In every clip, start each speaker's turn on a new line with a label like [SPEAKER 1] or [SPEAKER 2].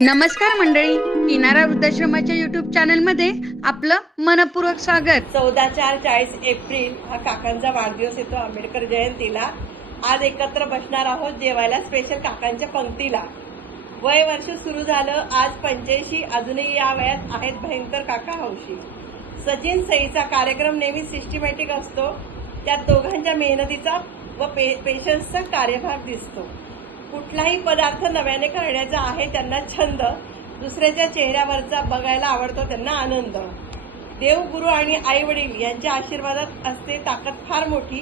[SPEAKER 1] नमस्कार मंडळी किनारा वृद्धाश्रमाच्या युट्यूब चॅनलमध्ये आपलं मनपूर्वक स्वागत.
[SPEAKER 2] चौदा चार चाळीस एप्रिल हा काकांचा वाढदिवस येतो. आंबेडकर जयंतीला आज एकत्र बसणार आहोत जेवायला स्पेशल काकांच्या पंक्तीला. वय वर्ष सुरू झालं. आज पंच्याऐंशी अजूनही या वयात आहेत भयंकर काका हौशी सचिन सईचा कार्यक्रम नेहमी सिस्टमॅटिक असतो. त्यात दोघांच्या मेहनतीचा व पे पेशन्सचा कार्यभाग दिसतो. कुठलाही पदार्थ नव्याने करण्याचा आहे त्यांना छंद. दुसऱ्याच्या चेहऱ्यावरचा बघायला आवडतो त्यांना आनंद. देव गुरु आणि आई वडील यांच्या आशीर्वादात असते ताकद फार मोठी.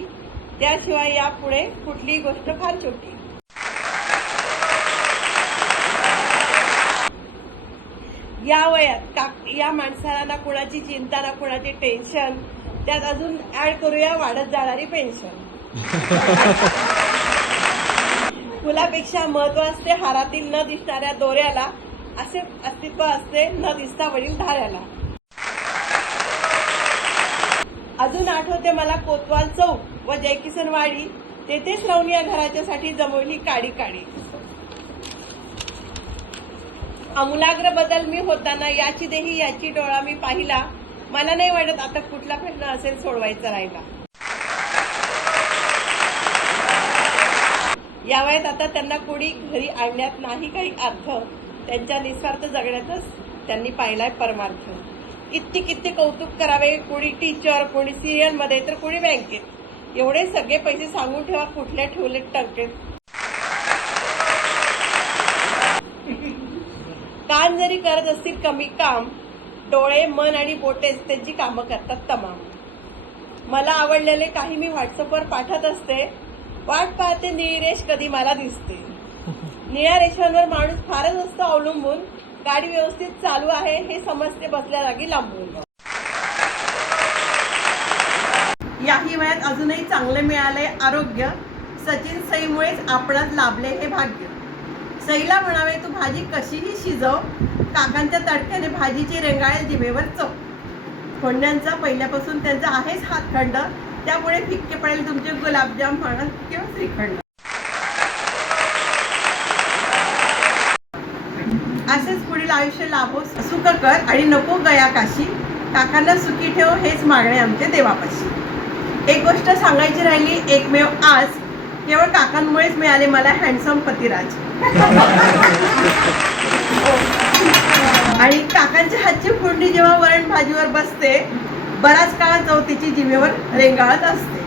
[SPEAKER 2] त्याशिवाय यापुढे कुठलीही गोष्ट फार छोटी. या वयात या माणसाला ना कुणाची चिंता ना कुणाची टेन्शन त्यात अजून ऍड करूया वाढत जाणारी पेन्शन फुलापेक्षा महत्त्व असते हारातील न दिसणाऱ्या दोऱ्याला असे अस्तित्व असते न दिसता वडील धाऱ्याला. अजून आठवते मला कोतवाल चौक व जयकिसन वाडी तेथेच राहून या घराच्यासाठी जमवली काडी काडी. आमूलाग्र बदल मी होताना याची देही याची डोळा मी पाहिला. मला नाही वाटत आता कुठला प्रश्न असेल सोडवायचा राहिला. त्यावेळेत आता त्यांना कोणी घरी आणण्यात नाही काही अर्थ. त्यांच्या निस्वार्थ जगण्यातच त्यांनी पाहिलाय परमार्थ. किती किती कौतुक करावे कोणी टीचर कोणी सिरियलमध्ये तर कोणी बँकेत एवढे सगळे पैसे सांगून ठेवा कुठल्या ठेवले टंकेत. कान जरी करत असतील कमी काम डोळे मन आणि बोटेच त्यांची कामं करतात तमाम. मला आवडलेले काही मी व्हॉट्सअपवर पाठवत असते. वाट पाहते निळी रेष कधी मला दिसते. निळ्या रेषांवर माणूस फारच असतो अवलंबून. गाडी व्यवस्थित चालू आहे हे समजते बसल्या जागी लांबून. याही वयात अजूनही चांगले मिळाले आरोग्य. सचिन सईमुळेच आपणास लाभले हे भाग्य. सईला म्हणावे तू भाजी कशीही शिजव. काकांच्या तडक्याने भाजीची रेंगाळे जिभेवर चव. खोंड्यांचा पहिल्यापासून त्यांचा आहेच हातखंड. त्यामुळे फिक्के पडेल तुमचे गुलाबजाम म्हणत किंवा श्रीखंड. असेच पुढील आयुष्य लाभो सुख कर आणि नको गया काशी. काकांना सुखी ठेव हेच मागणे आमचे देवापाशी. एक गोष्ट सांगायची राहिली एकमेव आज. केवळ काकांमुळेच मिळाले मला हँडसम पतिराज. आणि काकांच्या हातची फोडणी जेव्हा वरण भाजीवर बसते बराच काळ चौथीची जिभेवर रेंगाळत असते.